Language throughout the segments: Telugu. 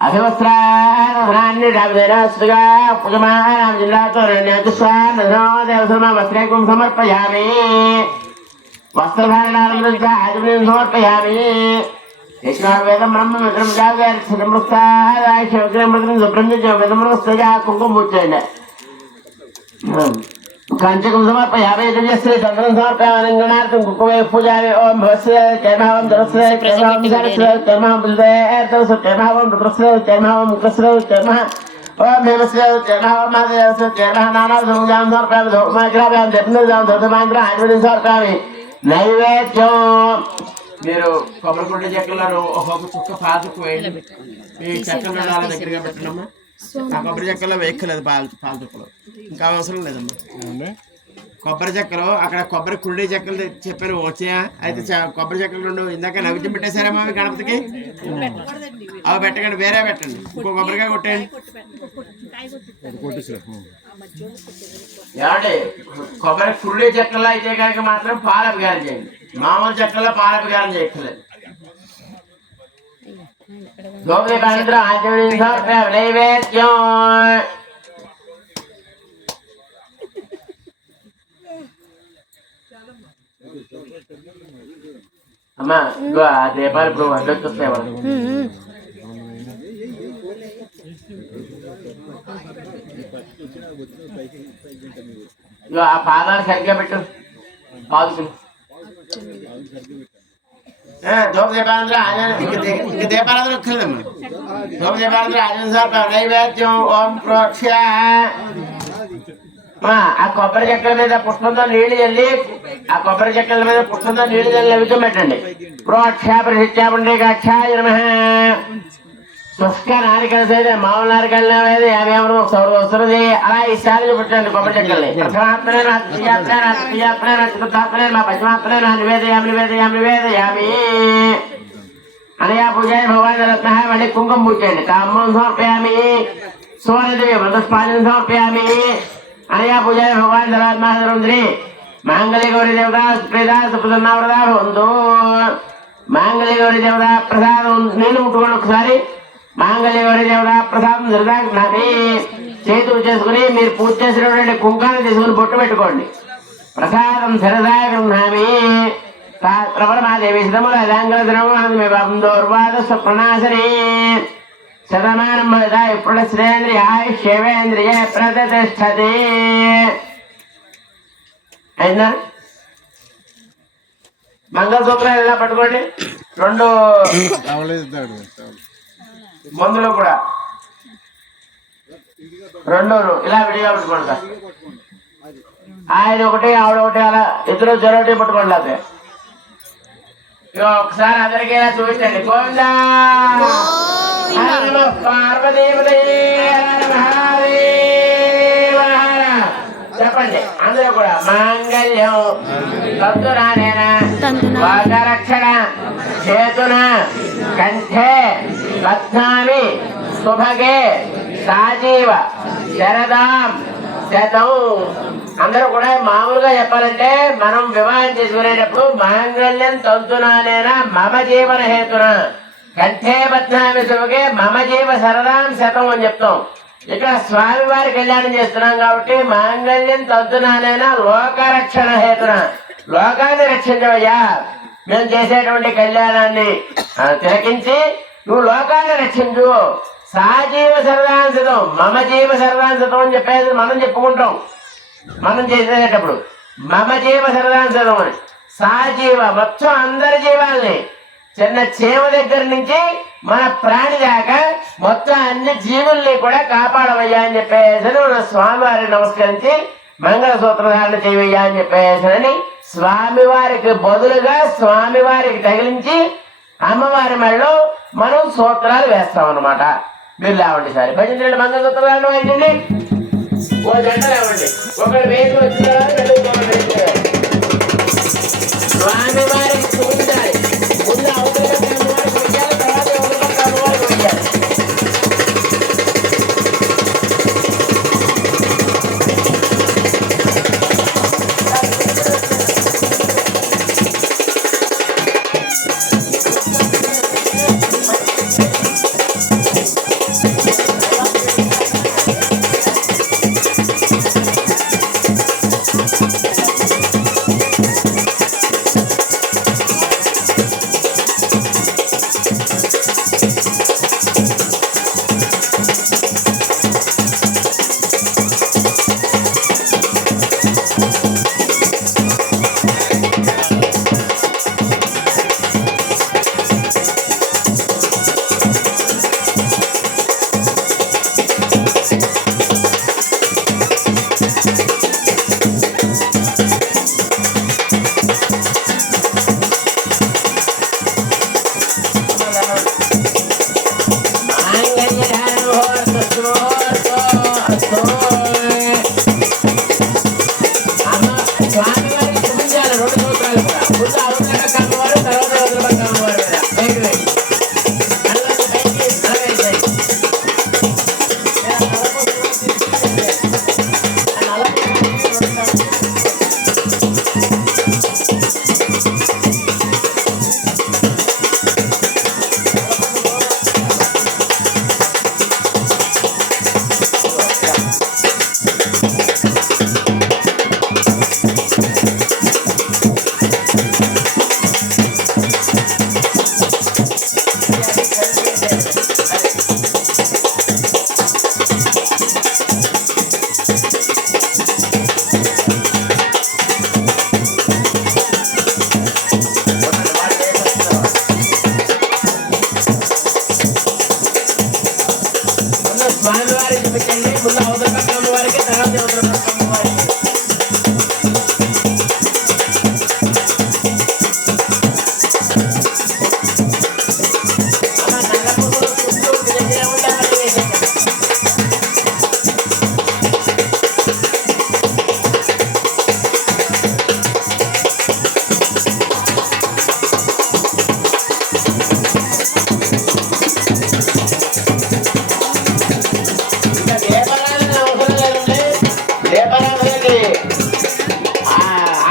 अभिवस्त्रान्निरामदेनस्त्रिगा पुजमानां जिल्लातोरण्यजुस्वान् समर्पयामि वस्त्रधारणानन्तरं च आचमनीं समर्पयामि यज्ञावेदं ब्रह्ममित्रं जागरिष्ठमृत्ताय शिवग्रमृतं सुब्रह्मण्य वेदमृतस्य कुङ्कुममुच्चैः कांचकं समर्पयामि दिव्यश्री चन्द्रं समर्पयामि गणार्थं कुकुमे पूजामि ओम भवस्य जयभावं दरस्य जयभावं सरस्य जयभावं बुद्धेर्दस्य जयभावं रुद्रस्य जयभावं मुखस्य जयभावं ओम हेमस्य जयभावं महादेवस्य जयभावं नानासंजां समर्पयामि धूपमाग्राभ्यां जपनजां धूपमाग्र आयुर्वेदं समर्पयामि नैवेद्యం మీరు కొబ్బరికొండ చెక్కలను ఒక్కొక్క చుక్క పాదుకు వేయండి ఈ చెక్కల నాల దగ్గరగా పెట్టండమ్మా ఆ కొబ్బరి చెక్కలో వేయక్కలేదు పాలు చుక్కలు ఇంకా అవసరం లేదమ్మా కొబ్బరి చెక్కలు అక్కడ కొబ్బరి కుళ్ళి చెక్కలు చెప్పాను వచ్చాయా అయితే కొబ్బరి చెక్కలు రెండు ఇందాక నైవేద్యం పెట్టేశారమ్మా అవి గణపతికి అవి పెట్టకండి వేరే పెట్టండి ఇంకో కొబ్బరికాయ కొట్టండి ఏమండి కొబ్బరి కుళ్ళి చెక్కలు అయితే కనుక మాత్రం పాల అభిగారం చేయండి మామూలు చెక్కల్లో పాల అభిగారం చేయక్కలేదు నైవేద్యం అమ్మా ఇంకో ఆ దీపాలు ఇప్పుడు అడ్డొచ్చేస్తాయి వాళ్ళు ఇగో ఆ పాదాలు సరిగ్గా పెట్టు పాదుకులు ధూప దీపాలందరూ ఇంక దీపాలందరూ ఒక్కలేదమ్మా ధూప దీపాలందరూ ఆజన సమర్పణ నైవేద్యం ఓం ప్రోక్ష ఆ కొబ్బరి చెక్కల మీద పుష్పంతో నీళ్లు చల్లి ఆ కొబ్బరి చెక్కల మీద పుష్పంతో నీళ్లు చల్లి నైవేద్యం పెట్టండి ప్రోక్ష ప్రతిష్టాపుండేకాక్షాయ నమః శుష్క నారికల సైతే మామూలు నారికలు నైవేద్యం యాభై సౌర వస్తుంది అలా ఈసారి పెట్టండి కొబ్బరి చెక్కల్ని ప్రథమాత్మనే చతుర్థాత్మనే పంచమాత్మనే నివేదయామి అనయా పూజాయ భగవాన్ రత్న మళ్ళీ కుంకుమ పూజండి కామం సమర్పయామి సువర్ణదేవి వృతస్పాదం సమర్పయామి అనయా పూజాయ భగవాన్ దరాత్మాధరుంద్రి మాంగళ్య గౌరీ దేవత ప్రేదా సుప్రసన్నావ్రత భవంతు మాంగళ్య గౌరీ దేవత ప్రసాదం నీళ్లు ముట్టుకోండి ఒకసారి మాంగళ్య గౌరీ దేవత ప్రసాదం దృఢాగ్ని చేతులు చేసుకుని మీరు పూజ చేసినటువంటి కుంకాన్ని తీసుకుని బొట్టు పెట్టుకోండి ప్రసాదం సరదా గృహామి ప్రవరమాదేవి శతములంగళద్రవదోర్వాద స్వప్రణాశనే శతమానం భవతా ఇప్పుడు శ్రేంద్రియ శివేంద్రియ ప్రతిష్టతే అయినా మంగళసూత్రాలు ఇలా పట్టుకోండి రెండు మందులు కూడా రెండు ఇలా విడిగా పట్టుకోండి ఆయన ఒకటి ఆవిడ ఒకటి అలా ఇద్దరు చెరొకటి పట్టుకోండి లేకపోతే ఇక ఒకసారి అందరికీ ఇలా చూపించండి గోవిందా చెప్పండి అందరూ కూడా మాంగళ్యం తంతునానేన వాగరక్షణ చేతున కంఠే బధ్నామి సుభగే సాజీవ శరదాం శతం అందరూ కూడా మామూలుగా చెప్పాలంటే మనం వివాహం చేసుకునేటప్పుడు మాంగళ్యం తంతునానేన మమ జీవన హేతున కంఠే బధ్నామి సుభగే మమ జీవ శరదాం శతం అని చెప్తాం. ఇక్కడ స్వామివారి కళ్యాణం చేస్తున్నాం కాబట్టి మాంగళ్యం తంతునానైనా లోకరక్షణ హేతున లోకాన్ని రక్షించవయ్యా. మేము చేసేటువంటి కళ్యాణాన్ని తిలకించి నువ్వు లోకాన్ని రక్షించు. సాజీవ సర్వాంశతం మమ జీవ సర్వాంశతం అని చెప్పేది మనం చెప్పుకుంటాం మనం చేసేటప్పుడు. మమ జీవ సర్వాంశతం అని సాజీవ మొత్తం అందరి జీవాల్ని చిన్న చీమ దగ్గర నుంచి మన ప్రాణి దాకా మొత్తం అన్ని జీవుల్ని కూడా కాపాడవయ్యా అని చెప్పేసి మన స్వామివారికి నమస్కరించి మంగళసూత్రధారణ చేయవయ్యా అని చెప్పేసి స్వామివారికి బదులుగా స్వామివారికి తగిలించి అమ్మవారి మెడలో మనం సూత్రాలు వేస్తాం అన్నమాట. మీరు లేవండి సార్ భజన మంగళసూత్రధారణ వాయించండి. ఓ జంట లేవండి. ఒకటి వేసి వచ్చిన స్వామివారికి చూపించాలి. ముందు అవతల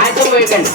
ఆచం వేయకండి.